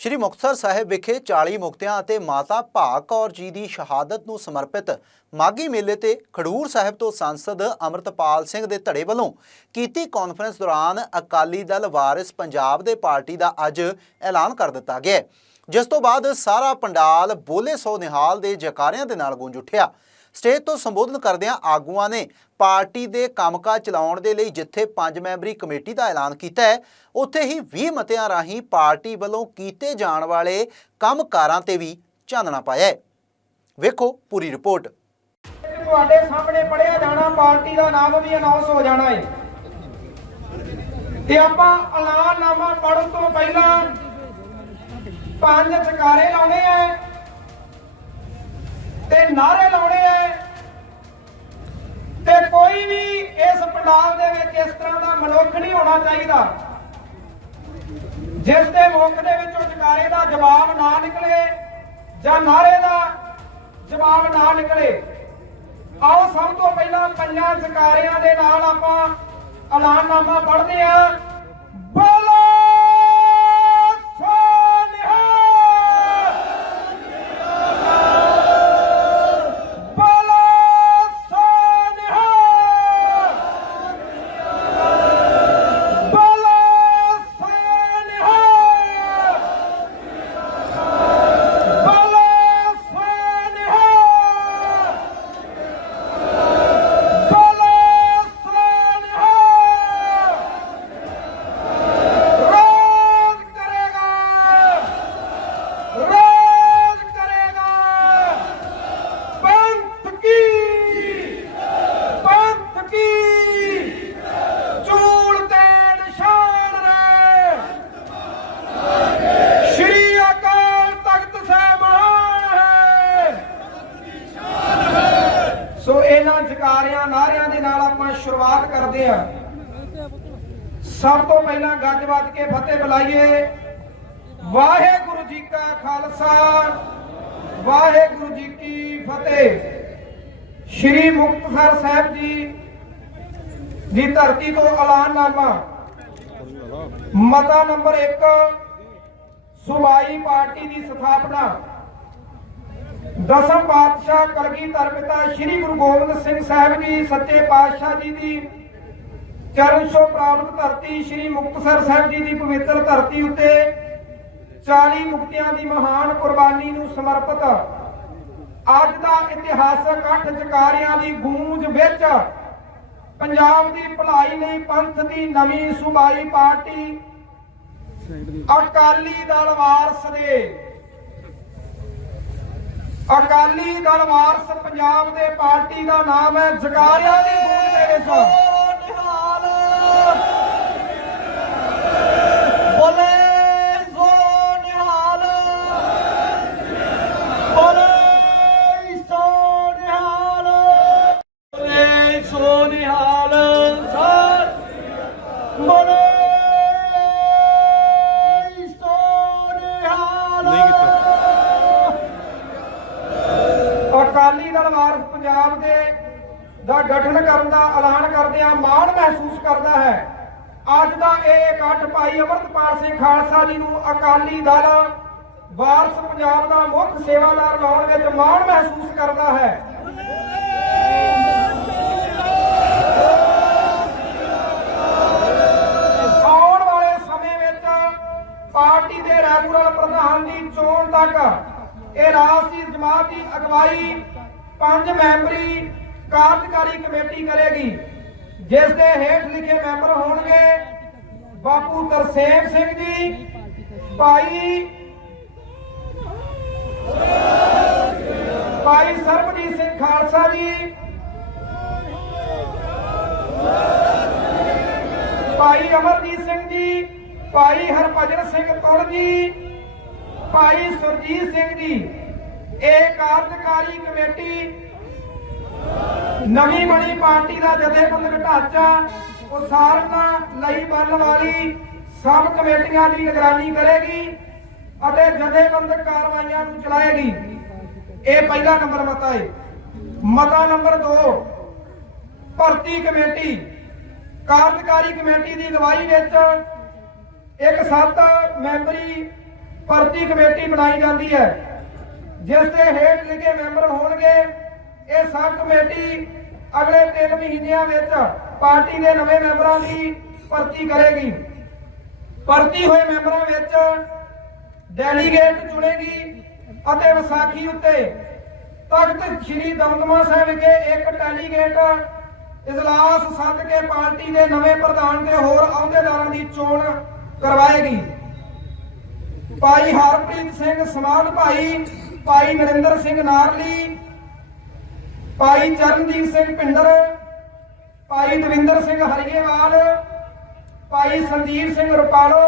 ਸ਼੍ਰੀ ਮੁਕਤਸਰ ਸਾਹਿਬ ਵਿਖੇ 40 ਮੁਕਤਿਆਂ ਅਤੇ ਮਾਤਾ ਭਾਗ ਕੌਰ ਜੀ ਦੀ ਸ਼ਹਾਦਤ ਨੂੰ ਸਮਰਪਿਤ ਮਾਗੀ ਮੇਲੇ ਤੇ ਖਡੂਰ ਸਾਹਿਬ ਤੋਂ ਸੰਸਦ ਅਮਰਤਪਾਲ ਸਿੰਘ ਦੇ ਧੜੇ ਵੱਲੋਂ ਕੀਤੀ ਕਾਨਫਰੰਸ ਦੌਰਾਨ ਅਕਾਲੀ ਦਲ ਵਾਰਿਸ ਪੰਜਾਬ ਦੇ ਪਾਰਟੀ ਦਾ ਅੱਜ ਐਲਾਨ ਕਰ ਦਿੱਤਾ ਗਿਆ ਜਿਸ ਤੋਂ ਬਾਅਦ ਸਾਰਾ ਪੰਡਾਲ ਬੋਲੇ ਸੋ ਨਿਹਾਲ ਦੇ ਜਕਾਰਿਆਂ ਦੇ ਨਾਲ ਗੂੰਜ ਉੱਠਿਆ। ਸਟੇਜ ਤੋਂ ਸੰਬੋਧਨ ਕਰਦਿਆਂ ਆਗੂਆਂ ਨੇ ਪਾਰਟੀ ਦੇ ਕੰਮਕਾਜ ਚਲਾਉਣ ਦੇ ਲਈ ਜਿੱਥੇ ਪੰਜ ਮੈਂਬਰੀ ਕਮੇਟੀ ਦਾ ਐਲਾਨ ਕੀਤਾ ਹੈ, ਉੱਥੇ ਹੀ 20 ਮਤਿਆਂ ਰਾਹੀਂ ਪਾਰਟੀ ਵੱਲੋਂ ਕੀਤੇ ਜਾਣ ਵਾਲੇ ਕੰਮਕਾਰਾਂ ਤੇ ਵੀ ਚਾਨਣਾ ਪਾਇਆ ਹੈ। ਵੇਖੋ ਪੂਰੀ ਰਿਪੋਰਟ। ਤੁਹਾਡੇ ਸਾਹਮਣੇ ਪੜਿਆ ਜਾਣਾ, ਪਾਰਟੀ ਦਾ ਨਾਮ ਵੀ ਅਨਾਉਂਸ ਹੋ ਜਾਣਾ ਹੈ। ਤੇ ਆਪਾਂ ਐਲਾਨਨਾਮਾ ਪੜਨ ਤੋਂ ਪਹਿਲਾਂ ਪੰਜ ਜਕਾਰੇ ਲਾਉਣੇ ਆ ਤੇ ਨਾਰੇ ਲਾਉਣੇ ਆ ਤੇ ਕੋਈ ਵੀ ਇਸ ਪੰਡਾਲ ਦੇ ਵਿੱਚ ਇਸ ਤਰ੍ਹਾਂ ਦਾ ਮਨੁੱਖ ਨਹੀਂ ਹੋਣਾ ਚਾਹੀਦਾ, ਜਿਸ ਦੇ ਮੁੱਖ ਦੇ ਵਿੱਚੋਂ ਜਕਾਰੇ ਦਾ ਜਵਾਬ ਨਾ ਨਿਕਲੇ ਜਾਂ ਨਾਰੇ ਦਾ ਜਵਾਬ ਨਾ ਨਿਕਲੇ। ਆਓ ਸਭ ਤੋਂ ਪਹਿਲਾਂ ਪੰਜਾਂ ਜਕਾਰਿਆਂ ਦੇ ਨਾਲ ਆਪਾਂ ਐਲਾਨਨਾਮਾ ਪੜ੍ਹਦੇ ਆ ਬੋਲੋ ਸੋਨਿਹਾ ਬੋਲੋ ਸੋਨਿਹਾ ਬੋਲੋ ਸੋਨਿਹਾ ਬੋਲੋ ਸੋਨਿਹਾ ਬੋਲੋ ਸੋਨਿਹਾ ਰੋਜ਼ ਕਰੇਗਾ ਰੋਜ਼ ਕਰੇਗਾ ਪੰਥ ਕੀ ਪੰਥ ਕੀ ਚੂਲ ਤੇ ਨਿਸ਼ਾਨ ਰੇ ਸ਼੍ਰੀ ਅਕਾਲ ਤਖਤ ਸਾਹਿਬਾਨ ਹੈ ਸੋ ਇਹਨਾਂ ਜਕਾਰਿਆਂ ਨਾਰਿਆਂ ਦੇ ਨਾਲ ਆਪਾਂ ਸ਼ੁਰੂਆਤ ਕਰਦੇ ਹਾਂ ਸਭ ਤੋਂ ਪਹਿਲਾਂ ਗੱਜ ਵੱਜ ਕੇ ਫਤਿਹ ਬੁਲਾਈਏ ਵਾਹਿਗੁਰੂ ਜੀ ਕਾ ਖਾਲਸਾ ਵਾਹਿਗੁਰੂ ਜੀ ਕੀ ਫਤਿਹ। ਸ਼੍ਰੀ ਮੁਕਤਸਰ ਸਾਹਿਬ ਜੀ ਦੀ ਧਰਤੀ ਤੋਂ ਐਲਾਨਨਾਮਾ ਮਤਾ ਨੰਬਰ 1 ਸੁਬਾਈ ਪਾਰਟੀ ਦੀ ਸਥਾਪਨਾ। ਦਸਮ ਪਾਤਸ਼ਾਹ ਕਲਗੀਧਰ ਪਿਤਾ ਸ੍ਰੀ ਗੁਰੂ ਗੋਬਿੰਦ ਸਿੰਘ ਸਾਹਿਬ ਜੀ, ਸੱਚੇ ਪਾਤਸ਼ਾਹ ਜੀ ਦੀ ਚਰਨ ਸੋ ਪ੍ਰਾਪਤ ਧਰਤੀ, ਸ੍ਰੀ ਮੁਕਤਸਰ ਸਾਹਿਬ ਜੀ ਦੀ ਪਵਿੱਤਰ ਧਰਤੀ ਉੱਤੇ 40 ਮੁਕਤਿਆਂ ਦੀ ਮਹਾਨ ਕੁਰਬਾਨੀ ਨੂੰ ਸਮਰਪਿਤ। ਅੱਜ ਦਾ ਇਤਿਹਾਸਕ ਅੱਠ ਜਕਾਰਿਆਂ ਦੀ ਗੂੰਜ ਵਿੱਚ ਪੰਜਾਬ ਦੀ ਭਲਾਈ ਲਈ ਪੰਥ ਦੀ ਨਵੀਂ ਸੁਬਾਈ ਪਾਰਟੀ ਅਕਾਲੀ ਦਲ ਵਾਰਸ ਦੇ। ਅਕਾਲੀ ਦਲ ਵਾਰਸ ਪੰਜਾਬ ਦੇ ਪਾਰਟੀ ਦਾ ਨਾਮ ਹੈ ਜਕਾਰਿਆਂ ਦੀ ਗੂੰਜ ਦੇ ਵਿੱਚ। ਗਠਨ ਕਰਨ ਦਾ ਐਲਾਨ ਕਰਦਿਆਂ ਮਾਣ ਮਹਿਸੂਸ ਕਰਦਾ ਹੈ। ਅੱਜ ਦਾ ਇਹ ਇਕੱਠ ਭਾਈ ਅਮਰਤਪਾਲ ਸਿੰਘ ਖਾਲਸਾ ਜੀ ਨੂੰ ਅਕਾਲੀ ਦਲ, ਵਾਰਸ ਪੰਜਾਬ ਦਾ ਮੁੱਖ ਸੇਵਾਦਾਰ ਬਣਾਉਣ ਵਿੱਚ ਮਾਣ ਮਹਿਸੂਸ ਕਰਦਾ ਹੈ। ਆਉਣ ਵਾਲੇ ਸਮੇਂ ਵਿੱਚ ਪਾਰਟੀ ਦੇ ਰੈਗੂਲਰ ਪ੍ਰਧਾਨ ਦੀ ਚੋਣ ਤੱਕ, ਇਹ ਰਾਸ਼ਟਰੀ ਜਮਾਤ ਦੀ ਅਗਵਾਈ ਪੰਜ ਮੈਂਬਰੀ ਕਾਰਜਕਾਰੀ ਕਮੇਟੀ ਕਰੇਗੀ, ਜਿਸ ਦੇ ਹੇਠ ਲਿਖੇ ਮੈਂਬਰ ਹੋਣਗੇ ਬਾਪੂ ਤਰਸੇਮ ਸਿੰਘ ਜੀ, ਭਾਈ ਭਾਈ ਸਰਬਜੀਤ ਸਿੰਘ ਖਾਲਸਾ ਜੀ, ਭਾਈ ਅਮਰਜੀਤ ਸਿੰਘ ਜੀ, ਭਾਈ ਹਰਭਜਨ ਸਿੰਘ ਤੁਰ ਜੀ, ਭਾਈ ਸੁਰਜੀਤ ਸਿੰਘ ਜੀ, ਇਹ ਕਾਰਜਕਾਰੀ ਕਮੇਟੀ ਨਵੀਂ ਬਣੀ ਪਾਰਟੀ ਦਾ ਜਥੇਬੰਦਕ ਢਾਂਚਾ, ਉਸਾਰਨ ਲਈ ਬਣਨ ਵਾਲੀ ਸਬ ਕਮੇਟੀਆਂ ਦੀ ਨਿਗਰਾਨੀ ਕਰੇਗੀ ਅਤੇ ਜਥੇਬੰਦਕ ਕਾਰਵਾਈਆਂ ਨੂੰ ਚਲਾਏਗੀ। ਇਹ ਪਹਿਲਾ ਨੰਬਰ ਮਤਾ ਹੈ ਮਤਾ ਨੰਬਰ 2 ਭਰਤੀ ਕਮੇਟੀ। ਕਾਰਜਕਾਰੀ ਕਮੇਟੀ ਦੀ ਅਗਵਾਈ ਵਿੱਚ ਇੱਕ ਸੱਤ ਮੈਂਬਰੀ ਭਰਤੀ ਕਮੇਟੀ ਬਣਾਈ ਜਾਂਦੀ ਹੈ, ਜਿਸ ਦੇ ਹੇਠ ਲਿਖੇ ਮੈਂਬਰ ਹੋਣਗੇ ਇਹ ਸਬ ਕਮੇਟੀ ਅਗਲੇ 3 ਮਹੀਨਿਆਂ ਵਿੱਚ ਪਾਰਟੀ ਦੇ ਨਵੇਂ ਮੈਂਬਰਾਂ ਦੀ ਭਰਤੀ ਕਰੇਗੀ। ਭਰਤੀ ਹੋਏ ਮੈਂਬਰਾਂ ਵਿੱਚ ਡੈਲੀਗੇਟ ਚੁਣੇਗੀ ਅਤੇ ਵਿਸਾਖੀ ਉੱਤੇ ਤਖਤ ਸ੍ਰੀ ਦਮਦਮਾ ਸਾਹਿਬ ਵਿਖੇ ਇੱਕ ਡੈਲੀਗੇਟ ਇਜਲਾਸ ਸੱਦ ਕੇ ਪਾਰਟੀ ਦੇ ਨਵੇਂ ਪ੍ਰਧਾਨ ਤੇ ਹੋਰ ਅਹੁਦੇਦਾਰਾਂ ਦੀ ਚੋਣ ਕਰਵਾਏਗੀ। ਭਾਈ ਹਰਪ੍ਰੀਤ ਸਿੰਘ ਸਮਾਨ, ਭਾਈ ਭਾਈ ਨਰਿੰਦਰ ਸਿੰਘ ਨਾਰਲੀ ਭਾਈ ਚਰਨਜੀਤ ਸਿੰਘ ਪਿੰਡਰ, ਭਾਈ ਦਵਿੰਦਰ ਸਿੰਘ ਹਰੀਏਵਾਲ, ਭਾਈ ਸੰਦੀਪ ਸਿੰਘ ਰੁਪਾਲੋ,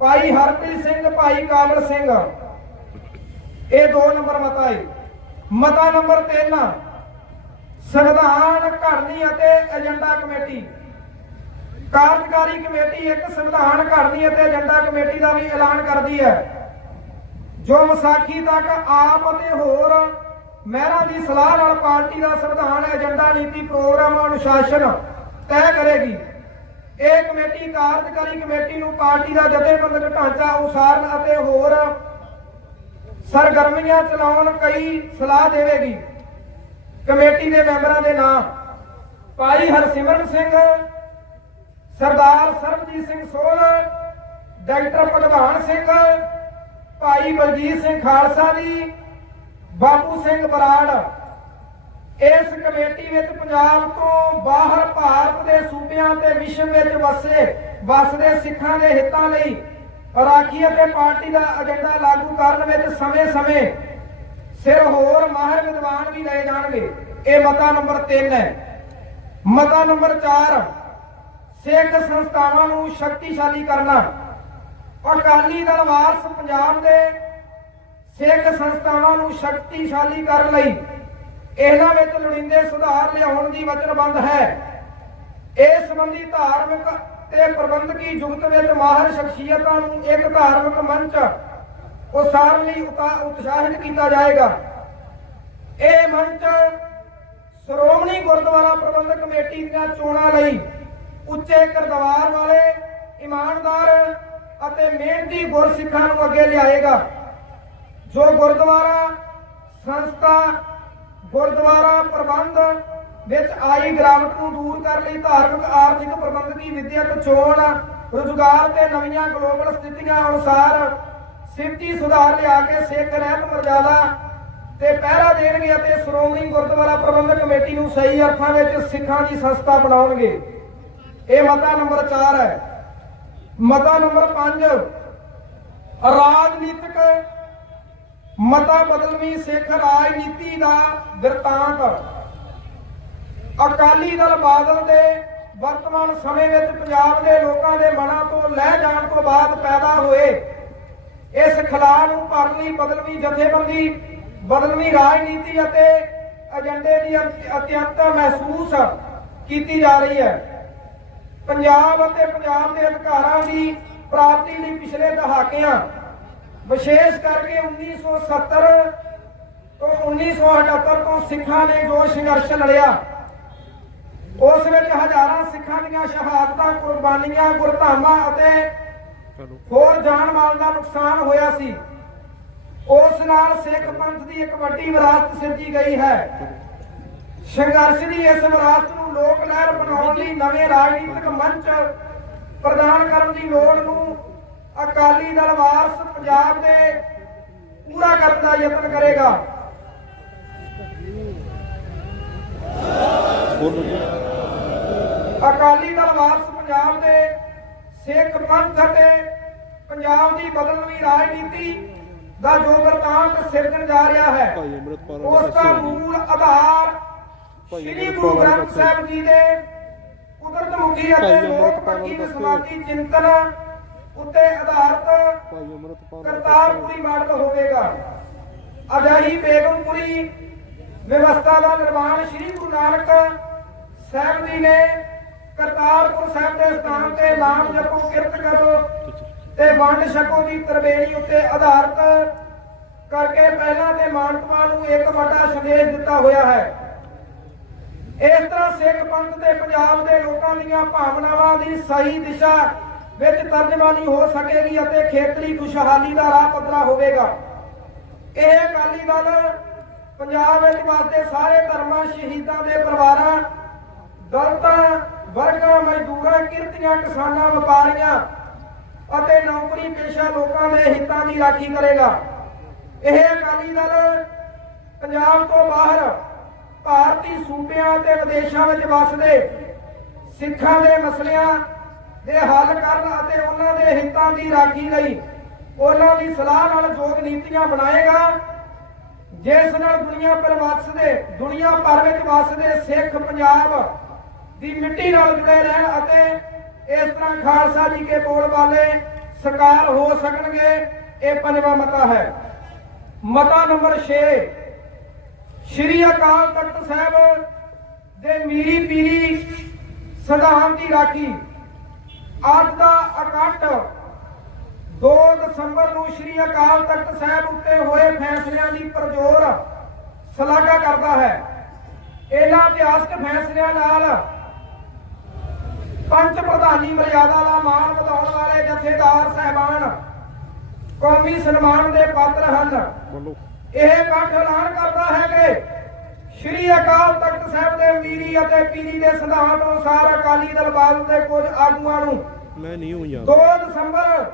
ਭਾਈ ਹਰਪ੍ਰੀਤ ਸਿੰਘ, ਭਾਈ ਕਾਬਲ ਸਿੰਘ। ਇਹ ਦੋ ਨੰਬਰ ਮਤਾ ਹੈ। ਮਤਾ ਨੰਬਰ 3 ਸੰਵਿਧਾਨ, ਘੜਨੀ ਅਤੇ ਏਜੰਡਾ ਕਮੇਟੀ। ਕਾਰਜਕਾਰੀ ਕਮੇਟੀ ਇੱਕ ਸੰਵਿਧਾਨ, ਘੜਨੀ ਅਤੇ ਏਜੰਡਾ ਕਮੇਟੀ ਦਾ ਵੀ ਐਲਾਨ ਕਰਦੀ ਹੈ। ਜੋ ਵਿਸਾਖੀ ਤੱਕ ਆਪ ਅਤੇ ਹੋਰ ਮਹਿਰਾ ਦੀ ਸਲਾਹ ਨਾਲ ਪਾਰਟੀ ਦਾ ਸੰਵਿਧਾਨ ਏਜੰਡਾ ਨੀਤੀ ਪ੍ਰੋਗਰਾਮ ਅਨੁਸ਼ਾਸਨ ਤੈਅ ਕਰੇਗੀ। ਇਹ ਕਮੇਟੀ ਕਾਰਜਕਾਰੀ ਕਮੇਟੀ ਨੂੰ ਪਾਰਟੀ ਦਾ ਜਥੇਬੰਦਕ ਢਾਂਚਾ ਉਸਾਰਨ ਅਤੇ ਹੋਰ ਸਰਗਰਮੀਆਂ ਚਲਾਉਣ ਕਈ ਸਲਾਹ ਦੇਵੇਗੀ। ਕਮੇਟੀ ਦੇ ਮੈਂਬਰਾਂ ਦੇ ਨਾਂ ਭਾਈ ਹਰਸਿਮਰਨ ਸਿੰਘ, ਸਰਦਾਰ ਸਰਬਜੀਤ ਸਿੰਘ ਸੋਲ ਡਾਕਟਰ ਭਗਵਾਨ ਸਿੰਘ, ਭਾਈ ਬਲਜੀਤ ਸਿੰਘ ਖਾਲਸਾ ਜੀ ਬਾਬੂ ਸਿੰਘ ਬਰਾੜ, ਇਸ ਕਮੇਟੀ ਵਿੱਚ ਪੰਜਾਬ ਤੋਂ ਬਾਹਰ ਭਾਰਤ ਦੇ ਸੂਬਿਆਂ ਤੇ ਵਿਸ਼ਵ ਵਿੱਚ ਵਸੇ, ਵਸਦੇ ਸਿੱਖਾਂ ਦੇ ਹਿੱਤਾਂ ਲਈ ਰਾਖੀ ਅਤੇ ਪਾਰਟੀ ਦਾ ਏਜੰਡਾ ਲਾਗੂ ਕਰਨ ਵਿੱਚ ਸਮੇਂ-ਸਮੇਂ ਸਿਰ ਹੋਰ ਮਾਹਿਰ ਵਿਦਵਾਨ ਵੀ ਲਏ ਜਾਣਗੇ। ਇਹ ਮਤਾ ਨੰਬਰ 3 ਹੈ। ਮਤਾ ਨੰਬਰ 4 ਸਿੱਖ ਸੰਸਥਾਵਾਂ ਨੂੰ ਸ਼ਕਤੀਸ਼ਾਲੀ ਕਰਨਾ। ਅਕਾਲੀ ਦਲ ਵਾਰਸ ਪੰਜਾਬ ਦੇ ਸਿੱਖ ਸੰਸਥਾਵਾਂ ਨੂੰ ਸ਼ਕਤੀਸ਼ਾਲੀ ਕਰਨ ਲਈ ਇਹਨਾਂ ਵਿੱਚ ਲੋੜੀਂਦੇ ਸੁਧਾਰ ਲਿਆਉਣ ਦੀ ਵਚਨਬੱਧ ਹੈ। ਇਸ ਸੰਬੰਧੀ ਧਾਰਮਿਕ ਤੇ ਪ੍ਰਬੰਧਕੀ ਜੁਗਤ ਵਿੱਚ ਮਾਹਰ ਸ਼ਖਸੀਅਤਾਂ ਨੂੰ ਇੱਕ ਧਾਰਮਿਕ ਮੰਚ ਉਸਾਰਨ ਲਈ ਉਤਾ- ਉਤਸ਼ਾਹਿਤ ਕੀਤਾ ਜਾਏਗਾ। ਇਹ ਮੰਚ ਸ਼੍ਰੋਮਣੀ ਗੁਰਦੁਆਰਾ ਪ੍ਰਬੰਧਕ ਕਮੇਟੀ ਦੀਆਂ ਚੋਣਾਂ ਲਈ ਉੱਚੇ ਕਿਰਦਾਰ ਵਾਲੇ, ਇਮਾਨਦਾਰ ਅਤੇ ਮਿਹਨਤੀ ਗੁਰਸਿੱਖਾਂ ਨੂੰ ਅੱਗੇ ਲਿਆਏਗਾ। ਜੋ ਗੁਰਦੁਆਰਾ ਸੰਸਥਾ ਗੁਰਦੁਆਰਾ ਪ੍ਰਬੰਧ ਵਿੱਚ ਆਈ ਗਿਰਾਵਟ ਨੂੰ ਦੂਰ ਕਰਨ ਲਈ ਧਾਰਮਿਕ, ਆਰਥਿਕ ਪ੍ਰਬੰਧਕੀ ਵਿਦਿਅਕ ਚੋਣ, ਰੁਜ਼ਗਾਰ ਤੇ ਨਵੀਆਂ ਗਲੋਬਲ ਸਥਿਤੀਆਂ ਅਨੁਸਾਰ ਸਿੱਧੀ ਸੁਧਾਰ ਲਿਆ ਕੇ ਸਿੱਖ ਰਹਿਤ ਮਰਜ਼ਾਦਾ ਤੇ ਪਹਿਰਾ ਦੇਣਗੇ ਅਤੇ ਸ਼੍ਰੋਮਣੀ ਗੁਰਦੁਆਰਾ ਪ੍ਰਬੰਧਕ ਕਮੇਟੀ ਨੂੰ ਸਹੀ ਅਰਥਾਂ ਵਿੱਚ ਸਿੱਖਾਂ ਦੀ ਸੰਸਥਾ ਬਣਾਉਣਗੇ। ਇਹ ਮਤਾ ਨੰਬਰ 4 ਹੈ। ਮਤਾ ਨੰਬਰ 5 ਰਾਜਨੀਤਿਕ ਮਤਾ ਬਦਲਵੀਂ ਸਿੱਖ ਰਾਜਨੀਤੀ ਦਾ ਬਿਰਤਾਂਤ। ਅਕਾਲੀ ਦਲ ਬਾਦਲ ਦੇ ਵਰਤਮਾਨ ਸਮੇਂ ਵਿੱਚ ਪੰਜਾਬ ਦੇ ਲੋਕਾਂ ਦੇ ਮਨਾਂ ਤੋਂ ਲਹਿ ਜਾਣ ਤੋਂ ਬਾਅਦ ਪੈਦਾ ਹੋਏ। ਇਸ ਖਲਾਅ ਨੂੰ ਭਰਨ ਲਈ ਬਦਲਵੀਂ ਜਥੇਬੰਦੀ, ਬਦਲਵੀਂ ਰਾਜਨੀਤੀ ਅਤੇ ਏਜੰਡੇ ਦੀ ਅਤਿਅੰਤ ਮਹਿਸੂਸ ਕੀਤੀ ਜਾ ਰਹੀ ਹੈ। ਪੰਜਾਬ ਅਤੇ ਪੰਜਾਬ ਦੇ ਅਧਿਕਾਰਾਂ ਦੀ ਪ੍ਰਾਪਤੀ ਲਈ ਪਿਛਲੇ ਦਹਾਕਿਆਂ ਵਿਸ਼ੇਸ਼ ਕਰਕੇ 1970 ਤੋਂ 1978 ਤੋਂ ਸਿੱਖਾਂ ਨੇ ਜੋ ਸੰਘਰਸ਼ ਲੜਿਆ ਉਸ ਵਿੱਚ ਹਜ਼ਾਰਾਂ ਸਿੱਖਾਂ ਦੀਆਂ ਸ਼ਹਾਦਤਾਂ ਕੁਰਬਾਨੀਆਂ ਗੁਰਧਾਮਾਂ ਅਤੇ ਹੋਰ ਜਾਨ ਮਾਲ ਦਾ ਨੁਕਸਾਨ ਹੋਇਆ ਸੀ। ਉਸ ਨਾਲ ਸਿੱਖ ਪੰਥ ਦੀ ਇੱਕ ਵੱਡੀ ਵਿਰਾਸਤ ਸਿਰਜੀ ਗਈ ਹੈ। ਸੰਘਰਸ਼ ਦੀ ਇਸ ਵਿਰਾਸਤ ਨੂੰ ਲੋਕ ਲਹਿਰ ਬਣਾਉਣ ਲਈ ਨਵੇਂ ਰਾਜਨੀਤਿਕ ਮੰਚ ਪ੍ਰਦਾਨ ਕਰਨ ਦੀ ਲੋੜ ਨੂੰ ਅਕਾਲੀ ਦਲ ਵਾਰਸ ਪੰਜਾਬ ਦੇ ਪੂਰਾ ਕਰਨ ਦਾ ਯਤਨ ਕਰੇਗਾ ਅਕਾਲੀ ਦਲ ਵਾਰਸ ਪੰਜਾਬ ਦੇ ਸਿੱਖ ਪੰਥ ਅਤੇ ਪੰਜਾਬ ਦੀ ਬਦਲਵੀਂ ਰਾਜਨੀਤੀ ਦਾ ਜੋ ਵਰਤਾਂਤ ਸਿਰਜਣ ਜਾ ਰਿਹਾ ਹੈ ਉਸ ਦਾ ਮੂਲ ਆਧਾਰ ਸ੍ਰੀ ਗੁਰੂ ਗ੍ਰੰਥ। ਸਾਹਿਬ ਜੀ ਦੇ ਕੁਦਰਤ ਮੁਖੀ ਅਤੇ ਲੋਕ ਪੱਖੀ। ਸਮਾਜੀ ਚਿੰਤਨ ਉੱਤੇ ਆਧਾਰਿਤ ਭਾਈ ਅੰਮ੍ਰਿਤਪਾਲ ਕਰਤਾਰਪੁਰੀ ਮਾਡਲ ਹੋਵੇਗਾ। ਅਜਾਈ ਬੇਗਮਪੁਰੀ ਵਿਵਸਥਾ ਦਾ ਨਿਰਮਾਣ ਸ੍ਰੀ ਗੁਰੂ ਨਾਨਕ ਸਾਹਿਬ ਜੀ ਨੇ ਕਰਤਾਰਪੁਰ ਸਾਹਿਬ ਦੇ ਸਥਾਨ ਤੇ ਨਾਮ ਜਪੋ ਕਿਰਤ ਕਰੋ ਤੇ ਵੰਡ ਛਕੋ ਦੀ ਤਰਵੇਣੀ ਉੱਤੇ ਆਧਾਰਿਤ ਕਰਕੇ ਪਹਿਲਾਂ ਤੇ ਮਾਨਕਵਾ ਨੂੰ ਇੱਕ ਵੱਡਾ ਸੰਦੇਸ਼ ਦਿੱਤਾ ਹੋਇਆ ਹੈ। ਇਸ ਤਰ੍ਹਾਂ ਸਿੱਖ ਪੰਥ ਤੇ ਪੰਜਾਬ ਦੇ ਲੋਕਾਂ ਦੀਆਂ ਭਾਵਨਾਵਾਂ ਦੀ ਸਹੀ ਦਿਸ਼ਾ ਵਿੱਚ ਤਰਜਮਾਨੀ ਹੋ ਸਕੇਗੀ ਅਤੇ ਖੇਤਰੀ ਖੁਸ਼ਹਾਲੀ ਦਾ ਰਾਹ ਪੱਧਰਾ ਹੋਵੇਗਾ। ਇਹ ਅਕਾਲੀ ਦਲ ਪੰਜਾਬ ਵਿੱਚ ਵਸਦੇ ਸਾਰੇ ਧਰਮਾਂ, ਸ਼ਹੀਦਾਂ ਦੇ ਪਰਿਵਾਰਾਂ, ਦਲਤਾਂ ਵਰਗਾਂ, ਮਜ਼ਦੂਰਾਂ, ਕਿਰਤੀਆਂ, ਕਿਸਾਨਾਂ, ਵਪਾਰੀਆਂ ਅਤੇ ਨੌਕਰੀ ਪੇਸ਼ਾ ਲੋਕਾਂ ਦੇ ਹਿੱਤਾਂ ਦੀ ਰਾਖੀ ਕਰੇਗਾ। ਇਹ ਅਕਾਲੀ ਦਲ ਪੰਜਾਬ ਤੋਂ ਬਾਹਰ ਭਾਰਤੀ ਸੂਬਿਆਂ ਅਤੇ ਵਿਦੇਸ਼ਾਂ ਵਿੱਚ ਵੱਸਦੇ ਸਿੱਖਾਂ ਦੇ ਮਸਲਿਆਂ ਦੇ ਹੱਲ ਕਰਨ ਅਤੇ ਉਹਨਾਂ ਦੇ ਹਿੱਤਾਂ ਦੀ ਰਾਖੀ ਲਈ ਉਹਨਾਂ ਦੀ ਸਲਾਹ ਨਾਲ ਯੋਗ ਨੀਤੀਆਂ ਬਣਾਏਗਾ। ਜਿਸ ਨਾਲ ਦੁਨੀਆ ਪਰ ਵੱਸਦੇ, ਦੁਨੀਆ ਭਰ ਵਿੱਚ ਵੱਸਦੇ ਸਿੱਖ ਪੰਜਾਬ ਦੀ ਮਿੱਟੀ ਨਾਲ ਜੁੜੇ ਰਹਿਣ ਅਤੇ ਇਸ ਤਰ੍ਹਾਂ ਖਾਲਸਾ ਜੀ ਕੇ ਬੋਲ ਵਾਲੇ ਸਰਕਾਰ ਹੋ ਸਕਣਗੇ, ਇਹ ਪੰਜਵਾਂ ਮਤਾ ਹੈ। ਮਤਾ ਨੰਬਰ 6 ਸ਼੍ਰੀ ਅਕਾਲ ਤਖਤ ਸਾਹਿਬ ਦੇ ਮੀਰੀ ਪੀਰੀ ਸੰਵਿਧਾਨ ਦੀ ਰਾਖੀ। ਅੱਜ ਦਾ ਇਕੱਠ 2 ਦਸੰਬਰ ਨੂੰ ਸ਼੍ਰੀ ਅਕਾਲ ਤਖਤ ਸਾਹਿਬ ਉੱਤੇ ਹੋਏ ਫੈਸਲਿਆਂ ਦੀ ਪ੍ਰਜੋਰ ਸ਼ਲਾਘਾ ਕਰਦਾ ਹੈ। ਇਹਨਾਂ ਇਤਿਹਾਸਕ ਫੈਸਲਿਆਂ ਨਾਲ ਪੰਚ ਪ੍ਰਧਾਨੀ ਮਰਿਆਦਾ ਦਾ ਮਾਣ ਵਧਾਉਣ ਵਾਲੇ ਜਥੇਦਾਰ ਸਹਿਬਾਨ ਕੌਮੀ ਸਨਮਾਨ ਦੇ ਪਾਤਰ ਹਨ। ਇਹ ਇਕੱਠ ਐਲਾਨ ਕਰਦਾ ਹੈ ਕਿ ਸ਼੍ਰੀ ਅਕਾਲ ਤਖਤ ਸਾਹਿਬ ਦੇ ਮੀਰੀ ਅਤੇ ਪੀਰੀ ਦੇ ਸਿਧਾਂਤ ਅਨੁਸਾਰ ਅਕਾਲੀ ਦਲ ਬਾਦਲ ਦੇ ਕੁਝ ਆਗੂਆਂ ਨੂੰ ਮੈਂ ਨਹੀਂ ਹੂੰ ਯਾਰ 2 ਦਸੰਬਰ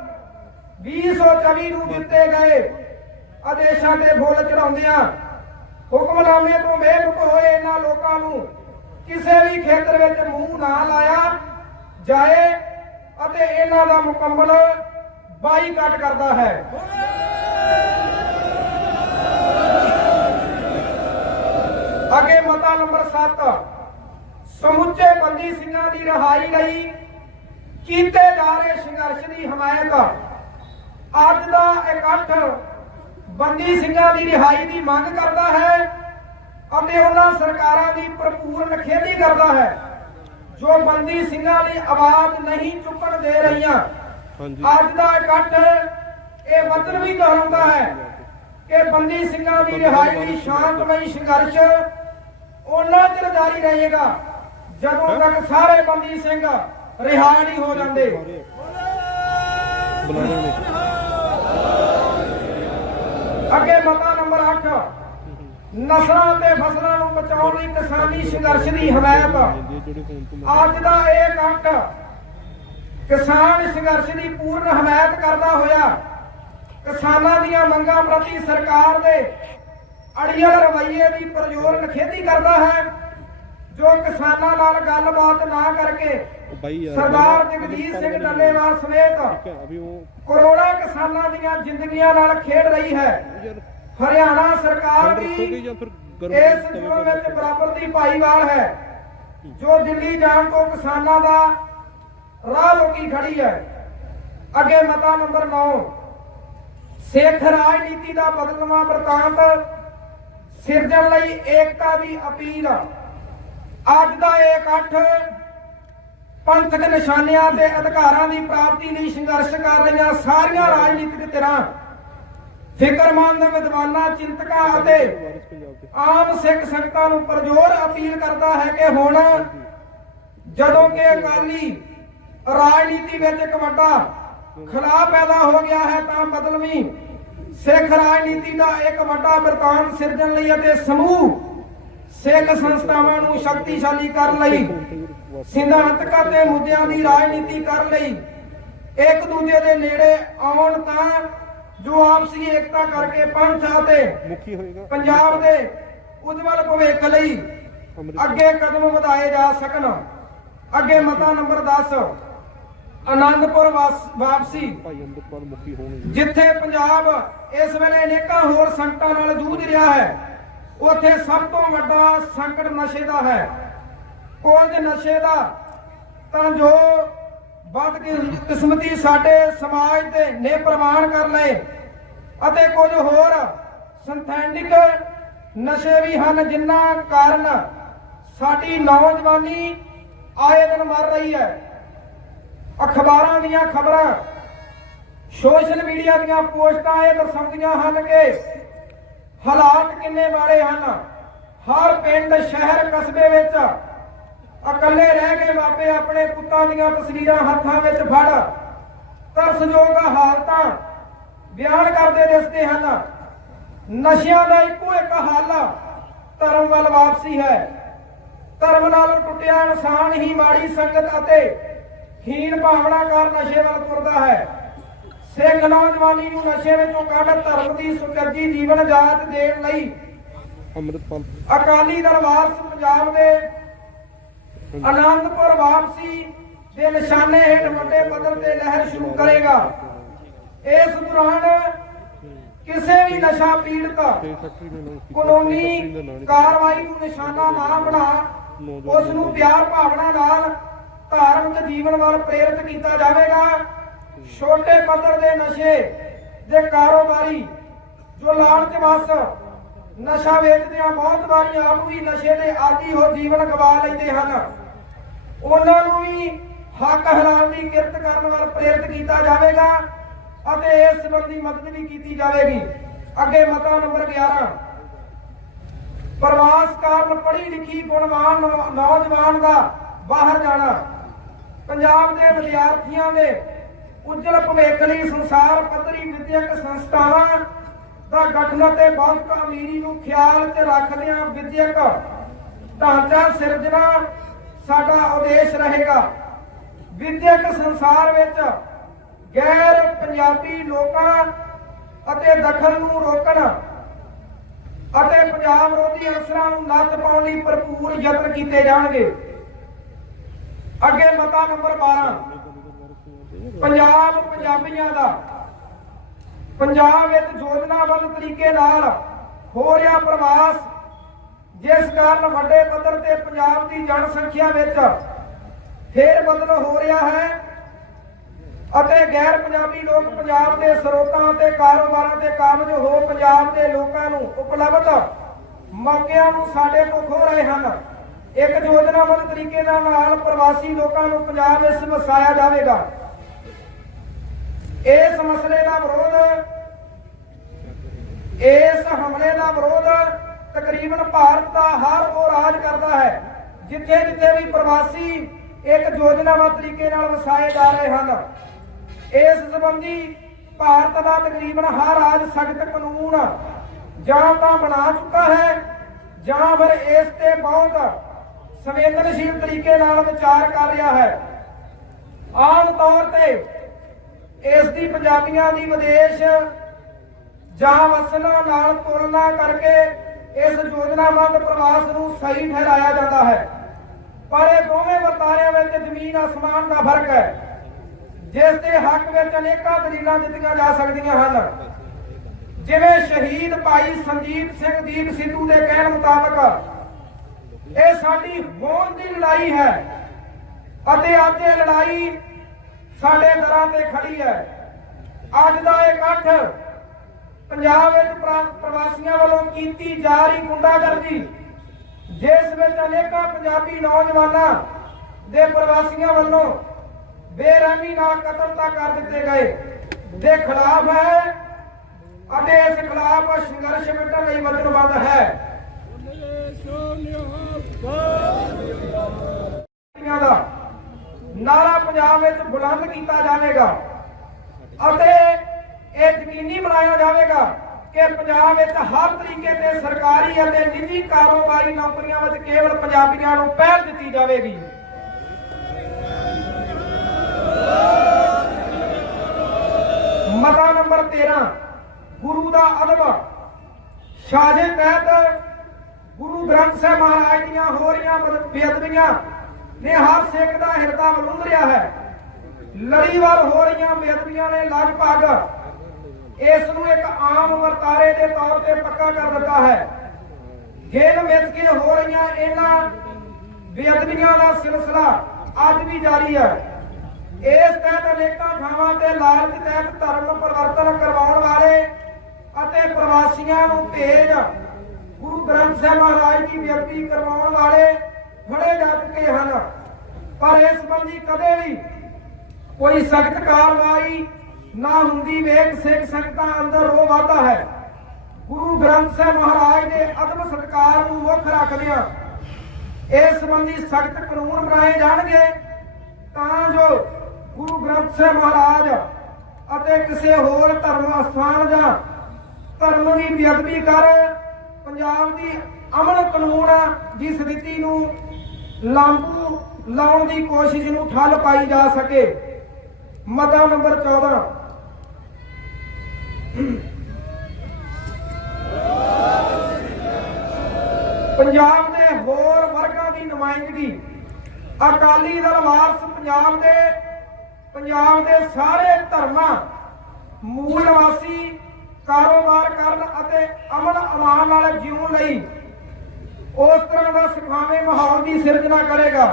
2024 ਨੂੰ ਦਿੱਤੇ ਗਏ ਆਦੇਸ਼ਾਂ ਤੇ ਫੁੱਲ ਚੜਾਉਂਦਿਆਂ ਹੁਕਮਨਾਮੇ ਤੋਂ ਬੇਮੁਖ ਹੋਏ ਇਹਨਾਂ ਲੋਕਾਂ ਨੂੰ ਕਿਸੇ ਵੀ ਖੇਤਰ ਵਿੱਚ ਮੂੰਹ ਨਾ ਲਾਇਆ ਜਾਏ ਅਤੇ ਇਹਨਾਂ ਦਾ ਮੁਕੰਮਲ ਬਾਈਕਾਟ ਕਰਦਾ ਹੈ। ਅੱਗੇ ਮਤਾ ਨੰਬਰ 7 ਸਮੁੱਚੇ ਬੰਦੀ ਸਿੰਘਾਂ ਦੀ ਰਿਹਾਈ ਲਈ ਕੀਤੇ ਜਾ ਰਹੇ ਸੰਘਰਸ਼ ਦੀ ਹਮਾਇਤ। ਅੱਜ ਦਾ ਇਕੱਠ ਬੰਦੀ ਸਿੰਘਾਂ ਦੀ ਰਿਹਾਈ ਦੀ ਮੰਗ ਕਰਦਾ ਹੈ ਅਤੇ ਉਹਨਾਂ ਸਰਕਾਰਾਂ ਦੀ ਭਰਪੂਰ ਨਖੇਦੀ ਕਰਦਾ ਹੈ। ਜੋ ਬੰਦੀ ਸਿੰਘਾਂ ਦੀ ਆਵਾਜ਼ ਨਹੀਂ ਚੁੱਕਣ ਦੇ ਰਹੀਆਂ। ਅੱਜ ਦਾ ਇਕੱਠ ਇਹ ਵਚਨ ਵੀ ਦੁਹਰਾਉਂਦਾ ਹੈ ਕਿ ਬੰਦੀ ਸਿੰਘਾਂ ਦੀ ਰਿਹਾਈ ਲਈ ਸ਼ਾਂਤਮਈ ਸੰਘਰਸ਼ ਉਹਨਾਂ ਚਿਰ ਜਾਰੀ ਰਹੇਗਾ। ਜਦੋਂ ਤੱਕ ਸਾਰੇ ਬੰਦੀ ਸਿੰਘ ਰਿਹਾ ਨਹੀਂ ਹੋ ਜਾਂਦੇ। ਅੱਗੇ ਮਤਾ ਨੰਬਰ 8 ਨਸਲਾਂ ਤੇ ਫਸਲਾਂ ਨੂੰ ਬਚਾਉਣ ਲਈ ਕਿਸਾਨੀ ਸੰਘਰਸ਼ ਦੀ ਹਮਾਇਤ ਅੱਜ ਦਾ ਇਹ ਇਕੱਠ ਕਿਸਾਨ ਸੰਘਰਸ਼ ਦੀ ਪੂਰਨ ਹਮਾਇਤ ਕਰਦਾ ਹੋਇਆ ਕਿਸਾਨਾਂ ਦੀਆਂ ਮੰਗਾਂ ਪ੍ਰਤੀ ਸਰਕਾਰ ਦੇ ਅੜੀਅਲ ਰਵੱਈਏ ਦੀ ਪ੍ਰਜੋਰ ਨਖੇਦੀ ਕਰਦਾ ਹੈ ਜੋ ਕਿਸਾਨਾਂ ਨਾਲ ਗੱਲਬਾਤ ਨਾ ਕਰਕੇ ਸਰਦਾਰ ਜਗਜੀਤ ਸਿੰਘ ਡੱਲੇਵਾਲ ਸਮੇਤ ਕਰੋੜਾਂ ਕਿਸਾਨਾਂ ਦੀਆਂ ਜ਼ਿੰਦਗੀਆਂ ਨਾਲ ਖੇਡ ਰਹੀ ਹੈ। ਹਰਿਆਣਾ ਸਰਕਾਰ ਵੀ ਇਸ ਜੁਰਮ ਵਿੱਚ ਬਰਾਬਰ ਦੀ ਭਾਈਵਾਲ ਹੈ। ਜੋ ਦਿੱਲੀ ਜਾਣ ਤੋਂ ਕਿਸਾਨਾਂ ਦਾ ਰਾਹ ਰੋਕੀ ਖੜੀ ਹੈ। ਅੱਗੇ ਮਤਾ ਨੰਬਰ 9 ਸਿੱਖ ਰਾਜਨੀਤੀ ਦਾ ਬਦਲਵਾਂ ਵਰਤਾਂਤ ਸਿਰਜਣ ਲਈ ਏਕਤਾ ਦੀ ਅਪੀਲ। ਅੱਜ ਦਾ ਇਹ ਇਕੱਠ ਪੰਥਕ ਨਿਸ਼ਾਨਿਆਂ ਤੇ ਅਧਿਕਾਰਾਂ ਦੀ ਪ੍ਰਾਪਤੀ ਲਈ ਸੰਘਰਸ਼ ਕਰ ਰਹੀਆਂ ਸਾਰੀਆਂ ਰਾਜਨੀਤਿਕ ਧਿਰਾਂ, ਫਿਕਰਮੰਦ ਵਿਦਵਾਨਾਂ, ਚਿੰਤਕਾਂ ਅਤੇ ਆਮ ਸਿੱਖ ਸੰਗਤਾਂ ਨੂੰ ਪਰਜੋਰ ਅਪੀਲ ਕਰਦਾ ਹੈ ਕਿ ਹੁਣ ਜਦੋਂ ਕਿ ਅਕਾਲੀ ਰਾਜਨੀਤੀ ਵਿੱਚ ਇੱਕ ਵੱਡਾ ਖਲਾਅ ਪੈਦਾ ਹੋ ਗਿਆ ਹੈ ਤਾਂ ਬਦਲਵੀਂ ਸਿੱਖ ਰਾਜਨੀਤੀ ਦਾ ਇੱਕ ਵੱਡਾ ਵਰਤਾਂਤ ਸਿਰਜਣ ਲਈ ਅਤੇ ਸਮੂਹ ਸਿੱਖ ਸੰਸਥਾਵਾਂ ਨੂੰ ਸ਼ਕਤੀਸ਼ਾਲੀ ਕਰਨ ਲਈ ਸਿਧਾਂਤਕ ਅਤੇ ਮੁੱਦਿਆਂ ਦੀ ਰਾਜਨੀਤੀ ਕਰਨ ਲਈ ਇੱਕ ਦੂਜੇ ਦੇ ਨੇੜੇ ਆਉਣ ਤਾਂ ਜੋ ਆਪਸੀ ਏਕਤਾ ਕਰਕੇ ਪੰਥ ਅਤੇ ਪੰਜਾਬ ਦੇ ਉਜਵਲ ਭਵਿੱਖ ਲਈ ਅੱਗੇ ਕਦਮ ਵਧਾਏ ਜਾ ਸਕਣ। ਅੱਗੇ ਮਤਾ ਨੰਬਰ 10 ਆਨੰਦਪੁਰ ਵਾਪਸੀ। ਜਿੱਥੇ ਪੰਜਾਬ ਇਸ ਵੇਲੇ ਅਨੇਕਾਂ ਹੋਰ ਸੰਕਟਾਂ ਨਾਲ ਜੂਝ ਰਿਹਾ ਹੈ ਉੱਥੇ ਸਭ ਤੋਂ ਵੱਡਾ ਸੰਕਟ ਨਸ਼ੇ ਦਾ ਹੈ। ਕੁਝ ਨਸ਼ੇ ਦਾ ਤਾਂ ਜੋ ਬਦ ਕਿਸਮਤੀ ਸਾਡੇ ਸਮਾਜ ਤੇ ਨੇ ਪ੍ਰਮਾਣ ਕਰ ਲਏ ਅਤੇ ਕੁਝ ਹੋਰ ਸਿੰਥੈਟਿਕ ਨਸ਼ੇ ਵੀ ਹਨ ਜਿਨ੍ਹਾਂ ਕਾਰਨ ਸਾਡੀ ਨੌਜਵਾਨੀ ਆਏ ਦਿਨ ਮਰ ਰਹੀ ਹੈ। ਅਖਬਾਰਾਂ ਦੀਆਂ ਖਬਰਾਂ, ਸੋਸ਼ਲ ਮੀਡੀਆ ਦੀਆਂ ਪੋਸਟਾਂ, ਇਹ ਦਰਸਾਉਂਦੀਆਂ ਹਨ ਕਿ ਹਾਲਾਤ ਕਿੰਨੇ ਮਾੜੇ ਹਨ। ਹਰ ਪਿੰਡ, ਸ਼ਹਿਰ, ਕਸਬੇ ਵਿੱਚ ਇਕੱਲੇ ਰਹਿ ਕੇ ਮਾਪੇ ਆਪਣੇ ਪੁੱਤਾਂ ਦੀਆਂ ਤਸਵੀਰਾਂ ਹੱਥਾਂ ਵਿੱਚ ਫੜ, ਤਰਸਯੋਗ ਹਾਲਤਾਂ ਬਿਆਨ ਕਰਦੇ ਦਿਸਦੇ ਹਨ। ਨਸ਼ਿਆਂ ਦਾ ਇੱਕੋ ਇੱਕ ਹੱਲ ਧਰਮ ਵੱਲ ਵਾਪਸੀ ਹੈ। ਧਰਮ ਨਾਲ ਟੁੱਟਿਆ ਇਨਸਾਨ ਹੀ ਮਾੜੀ ਸੰਗਤ ਅਤੇ ਹੀਣ ਭਾਵਨਾ ਕਰ ਨਸ਼ੇ ਵੱਲ ਤੁਰਦਾ ਹੈ। ਸਿੱਖ ਨੌਜਵਾਨੀ ਨੂੰ ਨਸ਼ੇ ਵਿੱਚੋਂ ਕੱਢ ਧਰਮ ਦੀ ਸੁਚੱਜੀ ਜੀਵਨ ਜਾਚ ਦੇਣ ਲਈ ਅੰਮ੍ਰਿਤਪਾਲ ਅਕਾਲੀ ਦਲ ਵਾਰਸ ਪੰਜਾਬ ਦੇ ਆਨੰਦਪੁਰ ਵਾਪਸੀ ਦੇ ਨਿਸ਼ਾਨੇ ਹੇਠ ਵੱਡੇ ਪੱਧਰ ਤੇ ਲਹਿਰ ਸ਼ੁਰੂ ਕਰੇਗਾ। ਇਸ ਦੌਰਾਨ ਕਿਸੇ ਵੀ ਨਸ਼ਾ ਪੀੜਤ ਕਾਨੂੰਨੀ ਕਾਰਵਾਈ ਨੂੰ ਨਿਸ਼ਾਨਾ ਨਾ ਬਣਾ, ਉਸ ਨੂੰ ਪਿਆਰ ਭਾਵਨਾ ਨਾਲ ਧਾਰਮਿਕ ਜੀਵਨ ਵੱਲ ਪ੍ਰੇਰਿਤ ਕੀਤਾ ਜਾਵੇਗਾ। ਛੋਟੇ ਪੱਧਰ ਦੇ ਨਸ਼ੇ ਦੇ ਕਾਰੋਬਾਰੀ ਜੋ ਲਾਲਚ ਵਸ ਨਸ਼ਾ ਵੇਚਦੇ ਆ ਬਹੁਤ ਵਾਰੀ ਆਪ ਵੀ ਨਸ਼ੇ ਦੇ ਆਦੀ ਹੋ ਜੀਵਨ ਗਵਾ ਲੈਂਦੇ ਹਨ। ਉਹਨਾਂ ਨੂੰ ਵੀ ਹੱਕ ਹਲਾਲ ਦੀ ਕਿਰਤ ਕਰਨ ਵੱਲ ਪ੍ਰੇਰਿਤ ਕੀਤਾ ਜਾਵੇਗਾ ਅਤੇ ਇਸ ਸੰਬੰਧੀ ਮਦਦ ਵੀ ਕੀਤੀ ਜਾਵੇਗੀ। ਅੱਗੇ ਮਤਾ ਨੰਬਰ 11 ਪ੍ਰਵਾਸ ਕਾਰਨ ਪੜ੍ਹੀ ਲਿਖੀ ਗੁਣਵਾਨ ਨੌਜਵਾਨ ਦਾ ਬਾਹਰ ਜਾਣਾ। ਪੰਜਾਬ ਦੇ ਵਿਦਿਆਰਥੀਆਂ ਦੇ ਉੱਜਲ ਭਵਿੱਖ ਲਈ ਸੰਸਾਰ ਪੱਧਰੀ ਵਿਦਿਅਕ ਸੰਸਥਾਵਾਂ ਦਾ ਗਠਨ ਅਤੇ ਬਹੁਤ ਅਮੀਰੀ ਨੂੰ ਖਿਆਲ 'ਚ ਰੱਖਦਿਆਂ ਵਿਦਿਅਕ ਢਾਂਚਾ ਸਿਰਜਣਾ ਸਾਡਾ ਉਦੇਸ਼ ਰਹੇਗਾ। ਵਿਦਿਅਕ ਸੰਸਾਰ ਵਿੱਚ ਗੈਰ ਪੰਜਾਬੀ ਲੋਕਾਂ ਅਤੇ ਦਖਲ ਨੂੰ ਰੋਕਣ ਅਤੇ ਪੰਜਾਬ ਵਿਰੋਧੀ ਅਨਸਰਾਂ ਨੂੰ ਨੱਥ ਪਾਉਣ ਲਈ ਭਰਪੂਰ ਯਤਨ ਕੀਤੇ ਜਾਣਗੇ। ਅੱਗੇ ਮਤਾ ਨੰਬਰ 12 ਪੰਜਾਬ ਪੰਜਾਬੀਆਂ ਦਾ। ਪੰਜਾਬ ਵਿੱਚ ਯੋਜਨਾਬੱਧ ਤਰੀਕੇ ਨਾਲ ਹੋ ਰਿਹਾ ਪ੍ਰਵਾਸ, ਜਿਸ ਕਾਰਨ ਵੱਡੇ ਪੱਧਰ ਤੇ ਪੰਜਾਬ ਦੀ ਜਨਸੰਖਿਆ ਵਿੱਚ ਫੇਰ ਬਦਲ ਹੋ ਰਿਹਾ ਹੈ ਅਤੇ ਗੈਰ ਪੰਜਾਬੀ ਲੋਕ ਪੰਜਾਬ ਦੇ ਸਰੋਤਾਂ ਅਤੇ ਕਾਰੋਬਾਰਾਂ ਤੇ ਕਾਬਜ ਹੋ ਪੰਜਾਬ ਦੇ ਲੋਕਾਂ ਨੂੰ ਉਪਲਬਧ ਮੌਕਿਆਂ ਨੂੰ ਸਾਡੇ ਤੋਂ ਖੋ ਰਹੇ ਹਨ। ਇੱਕ ਯੋਜਨਾਬੱਧ ਤਰੀਕੇ ਦੇ ਨਾਲ ਪ੍ਰਵਾਸੀ ਲੋਕਾਂ ਨੂੰ ਪੰਜਾਬ ਵਿੱਚ ਵਸਾਇਆ ਜਾਵੇਗਾ। ਇਸ ਮਸਲੇ ਦਾ ਵਿਰੋਧ, ਇਸ ਹਮਲੇ ਦਾ ਵਿਰੋਧ ਤਕਰੀਬਨ ਭਾਰਤ ਦਾ ਹਰ ਉਹ ਰਾਜ ਕਰਦਾ ਹੈ, ਜਿੱਥੇ ਜਿੱਥੇ ਵੀ ਪ੍ਰਵਾਸੀ ਇੱਕ ਯੋਜਨਾਬੱਧ ਤਰੀਕੇ ਨਾਲ ਵਸਾਏ ਜਾ ਰਹੇ ਹਨ। ਇਸ ਸੰਬੰਧੀ ਭਾਰਤ ਦਾ ਤਕਰੀਬਨ ਹਰ ਰਾਜ ਸਖਤ ਕਾਨੂੰਨ ਜਾਂ ਤਾਂ ਬਣਾ ਚੁੱਕਾ ਹੈ ਜਾਂ ਫਿਰ ਇਸ ਤੇ ਬਹੁਤ ਸੰਵੇਦਨਸ਼ੀਲ ਤਰੀਕੇ ਨਾਲ ਵਿਚਾਰ ਕਰ ਰਿਹਾ ਹੈ। ਆਮ ਤੌਰ ਤੇ ਇਸ ਦੀ ਪੰਜਾਬੀਆਂ ਦੀ ਵਿਦੇਸ਼ ਜਾਂ ਵਸਣਾ ਨਾਲ ਤੁਲਨਾ ਕਰਕੇ ਇਸ ਯੋਜਨਾਬੱਧ ਪ੍ਰਵਾਸ ਨੂੰ ਸਹੀ ਠਹਿਰਾਇਆ ਜਾਂਦਾ ਹੈ। ਪਰ ਇਹ ਦੋਵੇਂ ਵਰਤਾਰਿਆਂ ਵਿੱਚ ਜ਼ਮੀਨ ਅਸਮਾਨ ਦਾ ਫ਼ਰਕ ਹੈ, ਜਿਸ ਦੇ ਹੱਕ ਵਿੱਚ ਅਨੇਕਾਂ ਦਲੀਲਾਂ ਦਿੱਤੀਆਂ ਜਾ ਸਕਦੀਆਂ ਹਨ। ਜਿਵੇਂ ਸ਼ਹੀਦ ਭਾਈ ਸੰਦੀਪ ਸਿੰਘ ਦੀਪ ਸਿੱਧੂ ਦੇ ਕਹਿਣ ਮੁਤਾਬਕ ਇਹ ਸਾਡੀ ਹੋਂਦ ਦੀ ਲੜਾਈ ਹੈ ਅਤੇ ਅੱਜ ਇਹ ਲੜਾਈ ਸਾਡੇ ਦਰਾਂ ਤੇ ਖੜੀ ਹੈ। ਅੱਜ ਦਾ ਇਹ ਇਕੱਠ ਪੰਜਾਬ ਵਿੱਚ ਪ੍ਰਵਾਸੀਆਂ ਵੱਲੋਂ ਕੀਤੀ ਜਾ ਰਹੀ ਗੁੰਡਾਗਰਦੀ, ਜਿਸ ਵਿੱਚ ਅਨੇਕਾਂ ਪੰਜਾਬੀ ਨੌਜਵਾਨਾਂ ਦੇ ਪ੍ਰਵਾਸੀਆਂ ਵੱਲੋਂ ਬੇਰਹਿਮੀ ਨਾਲ ਕਤਲ ਤਾਂ ਕਰ ਦਿੱਤੇ ਗਏ। ਦੇ ਖਿਲਾਫ ਹੈ ਅਤੇ ਇਸ ਖਿਲਾਫ ਸੰਘਰਸ਼ ਮਿਟਣ ਲਈ ਵਚਨਬੱਧ ਹੈ। ਦਾ ਨਾਰਾ ਪੰਜਾਬ ਵਿੱਚ ਬੁਲੰਦ ਕੀਤਾ ਜਾਵੇਗਾ ਅਤੇ ਇਹ ਯਕੀਨੀ ਬਣਾਇਆ ਜਾਵੇਗਾ ਕਿ ਪੰਜਾਬ ਵਿੱਚ ਹਰ ਤਰੀਕੇ ਤੇ ਸਰਕਾਰੀ ਅਤੇ ਨਿੱਜੀ ਕਾਰੋਬਾਰੀ ਨੌਕਰੀਆਂ ਵਿੱਚ ਕੇਵਲ ਪੰਜਾਬੀਆਂ ਨੂੰ ਪਹਿਲ ਦਿੱਤੀ ਜਾਵੇਗੀ। ਮਤਾ ਨੰਬਰ 13 ਗੁਰੂ ਦਾ ਅਦਬ। ਸ਼ਾਜੇ ਤਹਿਤ ਗੁਰੂ ਗ੍ਰੰਥ ਸਾਹਿਬ ਮਹਾਰਾਜ ਦੀਆਂ ਹੋ ਰਹੀਆਂ ਬੇਅਦਬੀਆਂ। ਨੇ ਹਰ ਸਿੱਖ ਦਾ ਹਿਰਦਾ ਬਲੁੰਦ ਰਿਹਾ ਹੈ। ਲੜੀਵਾਰ ਹੋ ਰਹੀਆਂ ਬੇਅਦਬੀਆਂ ਨੇ ਲਗਭਗ ਇਸ ਨੂੰ ਇੱਕ ਆਮ ਵਰਤਾਰੇ ਦੇ ਤੌਰ ਤੇ ਪੱਕਾ ਕਰ ਦਿੱਤਾ ਹੈ। ਗਿਣ ਮਿੱਥ ਕੇ ਹੋ ਰਹੀਆਂ ਇਹਨਾਂ ਬੇਅਦਬੀਆਂ ਦਾ ਸਿਲਸਿਲਾ ਅੱਜ ਵੀ ਜਾਰੀ ਹੈ। ਇਸ ਤਹਿਤ ਅਨੇਕਾਂ ਥਾਵਾਂ ਤੇ ਲਾਲਚ ਤਹਿਤ ਧਰਮ ਪਰਿਵਰਤਨ ਕਰਵਾਉਣ ਵਾਲੇ ਅਤੇ ਪ੍ਰਵਾਸੀਆਂ ਨੂੰ ਭੇਜ ਗੁਰੂ ਗ੍ਰੰਥ ਸਾਹਿਬ ਮਹਾਰਾਜ ਦੀ ਬੇਅਦਬੀ ਕਰਵਾਉਣ ਵਾਲੇ ਫੜੇ ਜਾ ਚੁੱਕੇ ਹਨ। ਪਰ ਇਸ ਸੰਬੰਧੀ ਕਦੇ ਵੀ ਕੋਈ ਸਖਤ ਕਾਰਵਾਈ ਨਾ ਹੁੰਦੀ। ਵੇਖ ਸਿੱਖ ਸੰਗਤਾਂ ਅੰਦਰ ਰੋ ਵਾਧਾ ਹੈ। ਗੁਰੂ ਗ੍ਰੰਥ ਸਾਹਿਬ ਮਹਾਰਾਜ ਦੇ ਅਦਬ ਸਤਕਾਰ ਨੂੰ ਮੁੱਖ ਰੱਖਦਿਆਂ ਇਸ ਸੰਬੰਧੀ ਸਖਤ ਕਾਨੂੰਨ ਬਣਾਏ ਜਾਣਗੇ, ਤਾਂ ਜੋ ਗੁਰੂ ਗ੍ਰੰਥ ਸਾਹਿਬ ਮਹਾਰਾਜ ਅਤੇ ਕਿਸੇ ਹੋਰ ਧਰਮ ਅਸਥਾਨ ਜਾਂ ਧਰਮ ਦੀ ਬੇਅਦਬੀ ਕਰ ਪੰਜਾਬ ਦੀ ਅਮਨ ਕਾਨੂੰਨ ਦੀ ਸਥਿਤੀ ਨੂੰ ਲਾਂਬੂ ਲਾਉਣ ਦੀ ਕੋਸ਼ਿਸ਼ ਨੂੰ ਠੱਲ ਪਾਈ ਜਾ ਸਕੇ। ਮਤਾ ਨੰਬਰ 14 ਪੰਜਾਬ ਦੇ ਹੋਰ ਵਰਗਾਂ ਦੀ ਨੁਮਾਇੰਦਗੀ। ਅਕਾਲੀ ਦਲ ਵਾਰਸ ਪੰਜਾਬ ਦੇ ਪੰਜਾਬ ਦੇ ਸਾਰੇ ਧਰਮਾਂ, ਮੂਲ ਨਿਵਾਸੀ, ਕਾਰੋਬਾਰ ਕਰਨ ਅਮਨ ਅਮਾਨ ਨਾਲ ਜਿਉਣ ਲਈ ਉਸ ਤਰ੍ਹਾਂ ਦਾ ਸੁਖਾਵੇਂ ਮਾਹੌਲ ਦੀ ਸਿਰਜਣਾ ਕਰੇਗਾ।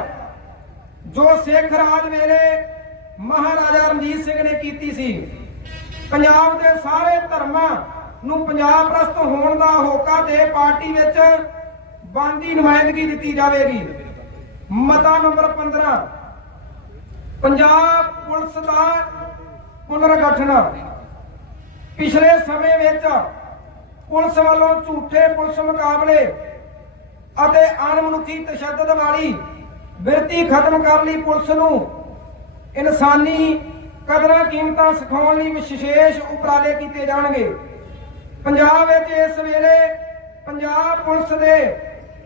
ਜੋ ਸਿੱਖ ਰਾਜ ਵੇਲੇ ਮਹਾਰਾਜਾ ਰਣਜੀਤ ਸਿੰਘ ਨੇ ਕੀਤੀ ਸੀ, ਪੰਜਾਬ ਦੇ ਸਾਰੇ ਧਰਮਾਂ ਨੂੰ ਪੰਜਾਬ ਪ੍ਰਸਤ ਹੋਣ ਦਾ ਹੋਕਾ ਦੇ ਪਾਰਟੀ ਵਿੱਚ ਬੰਦੀ ਨੁਮਾਇੰਦਗੀ ਦਿੱਤੀ ਜਾਵੇਗੀ। ਮਤਾ ਨੰਬਰ 15 ਪੰਜਾਬ ਪੁਲਿਸ ਦਾ ਪੁਨਰਗਠਨ। ਪਿਛਲੇ ਸਮੇਂ ਵਿੱਚ ਪੁਲਿਸ ਵੱਲੋਂ ਝੂਠੇ ਪੁਲਿਸ ਮੁਕਾਬਲੇ ਅਤੇ ਅਣਮਨੁੱਖੀ ਤਸ਼ੱਦਦ ਵਾਲੀ ਬਿਰਤੀ ਖਤਮ ਕਰਨ ਲਈ ਪੁਲਿਸ ਨੂੰ ਇਨਸਾਨੀ ਕਦਰਾਂ ਕੀਮਤਾਂ ਸਿਖਾਉਣ ਲਈ ਵਿਸ਼ੇਸ਼ ਉਪਰਾਲੇ ਕੀਤੇ ਜਾਣਗੇ। ਪੰਜਾਬ ਵਿੱਚ ਇਸ ਵੇਲੇ ਪੰਜਾਬ ਪੁਲਿਸ ਦੇ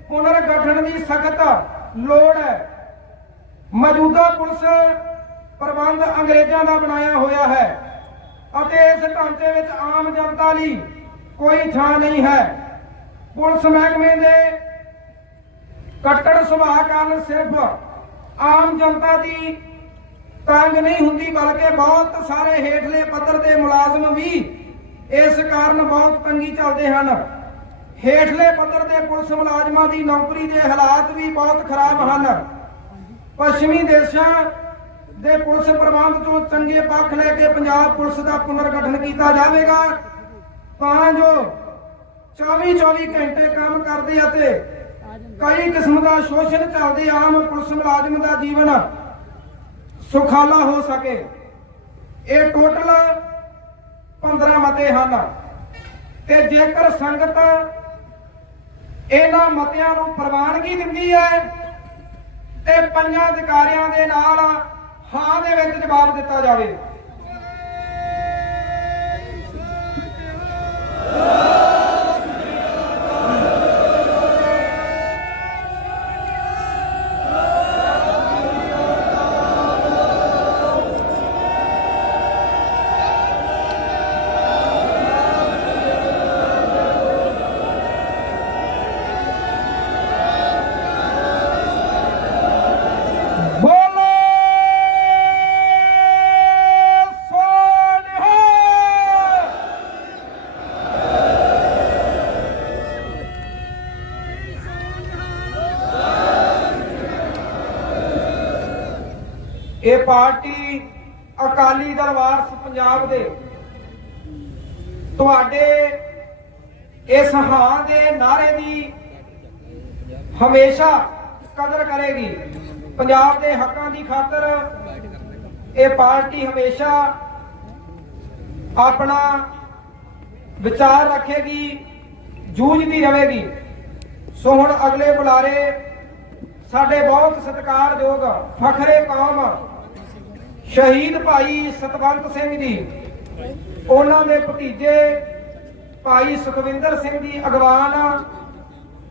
ਪੁਨਰਗਠਨ ਦੀ ਸਖਤ ਲੋੜ ਹੈ। ਮੌਜੂਦਾ ਪੁਲਿਸ ਪ੍ਰਬੰਧ ਅੰਗਰੇਜ਼ਾਂ ਦਾ ਬਣਾਇਆ ਹੋਇਆ ਹੈ ਅਤੇ ਇਸ ਢਾਂਚੇ ਵਿੱਚ ਆਮ ਜਨਤਾ ਲਈ ਕੋਈ ਥਾਂ ਨਹੀਂ ਹੈ। ਪੁਲਿਸ ਮਹਿਕਮੇ ਦੇ ਕੱਟੜ ਸੁਭਾਅ ਕਾਰਨ ਸਿਰਫ ਆਮ ਜਨਤਾ ਦੀ ਤੰਗ ਨਹੀਂ ਹੁੰਦੀ, ਬਲਕਿ ਬਹੁਤ ਸਾਰੇ ਹੇਠਲੇ ਪੱਧਰ ਦੇ ਮੁਲਾਜ਼ਮ ਵੀ ਇਸ ਕਾਰਨ ਬਹੁਤ ਤੰਗੀ ਚੱਲਦੇ ਹਨ। ਹੇਠਲੇ ਪੱਧਰ ਦੇ ਪੁਲਿਸ ਮੁਲਾਜ਼ਮਾਂ ਦੀ ਨੌਕਰੀ ਦੇ ਹਾਲਾਤ ਵੀ ਬਹੁਤ ਖਰਾਬ ਹਨ। ਪੱਛਮੀ ਦੇਸ਼ਾਂ ਦੇ ਪੁਲਿਸ ਪ੍ਰਬੰਧ ਤੋਂ ਚੰਗੇ ਪੱਖ ਲੈ ਕੇ ਪੰਜਾਬ ਪੁਲਿਸ ਦਾ ਪੁਨਰਗਠਨ ਕੀਤਾ ਜਾਵੇਗਾ। ਤਾਂ ਜੋ 24 24 ਘੰਟੇ ਕੰਮ ਕਰਦੇ ਅਤੇ ਕਈ ਕਿਸਮ ਦਾ ਸ਼ੋਸ਼ਣ ਚੱਲਦੇ ਆਮ ਪੁਲਿਸ ਮੁਲਾਜ਼ਮ ਦਾ ਜੀਵਨ ਸੁਖਾਲਾ ਹੋ ਸਕੇ। ਇਹ ਟੋਟਲ 15 ਮਤੇ ਹਨ। ਤੇ ਜੇਕਰ ਸੰਗਤ ਇਹਨਾਂ ਮਤਿਆਂ ਨੂੰ ਪ੍ਰਵਾਨਗੀ ਦਿੰਦੀ ਹੈ, ਤੇ ਪੰਜਾਂ ਅਧਿਕਾਰੀਆਂ ਦੇ ਨਾਲ ਹਾਂ ਦੇ ਵਿੱਚ ਜਵਾਬ ਦਿੱਤਾ ਜਾਵੇ। ਬੋਲੇ ਪੰਜਾਬ ਦੇ। ਤੁਹਾਡੇ ਇਸ ਹਾਂ ਦੇ ਨਾਰੇ ਦੀ ਹਮੇਸ਼ਾ ਕਦਰ ਕਰੇਗੀ। ਪੰਜਾਬ ਦੇ ਹੱਕਾਂ ਦੀ ਖਾਤਰ ਇਹ ਪਾਰਟੀ ਹਮੇਸ਼ਾ ਆਪਣਾ ਵਿਚਾਰ ਰੱਖੇਗੀ ਜੂਝਦੀ ਰਹੇਗੀ। ਸੋ ਹੁਣ ਅਗਲੇ ਬੁਲਾਰੇ, ਸਾਡੇ ਬਹੁਤ ਸਤਿਕਾਰਯੋਗ, ਫਖਰੇ ਕੌਮ ਸ਼ਹੀਦ ਭਾਈ ਸਤਵੰਤ ਸਿੰਘ ਜੀ। ਉਹਨਾਂ ਦੇ ਭਤੀਜੇ ਭਾਈ ਸੁਖਵਿੰਦਰ ਸਿੰਘ ਜੀ ਅਗਵਾਨ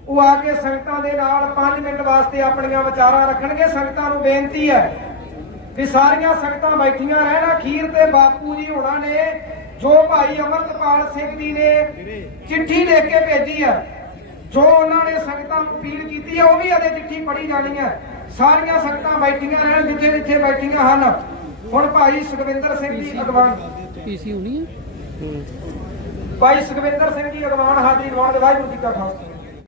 ਉਹ ਆ ਕੇ ਸੰਗਤਾਂ ਦੇ ਨਾਲ 5 ਮਿੰਟ ਵਾਸਤੇ ਆਪਣੀਆਂ ਵਿਚਾਰਾਂ ਰੱਖਣਗੇ। ਸੰਗਤਾਂ ਨੂੰ ਬੇਨਤੀ ਹੈ ਵੀ ਸਾਰੀਆਂ ਸੰਗਤਾਂ ਬੈਠੀਆਂ ਰਹਿਣ। ਅਖੀਰ ਤੇ ਬਾਪੂ ਜੀ ਹੋਣਾ ਨੇ, ਜੋ ਭਾਈ ਅਮਰਤਪਾਲ ਸਿੰਘ ਜੀ ਨੇ ਚਿੱਠੀ ਲਿਖ ਕੇ ਭੇਜੀ ਹੈ, ਜੋ ਉਹਨਾਂ ਨੇ ਸੰਗਤਾਂ ਨੂੰ ਅਪੀਲ ਕੀਤੀ ਹੈ, ਉਹ ਵੀ ਅਜੇ ਚਿੱਠੀ ਪੜ੍ਹੀ ਜਾਣੀ ਹੈ। ਸਾਰੀਆਂ ਸੰਗਤਾਂ ਬੈਠੀਆਂ ਰਹਿਣ ਜਿੱਥੇ ਜਿੱਥੇ ਬੈਠੀਆਂ ਹਨ ਹੁਣ ਭਾਈ ਸੁਖਵਿੰਦਰ ਸਿੰਘ ਜੀ ਅਗਵਾਨ। ਪੀਸੀ ਹੋਣੀ ਹੈ ਭਾਈ ਸੁਖਵਿੰਦਰ ਸਿੰਘ ਜੀ ਅਗਵਾਨ ਹਾਜ਼ਰੀ ਦਿਵਾਉਣ ਵਾਹਿਗੁਰੂ ਜੀ ਕਾ ਖਾਲਸਾ।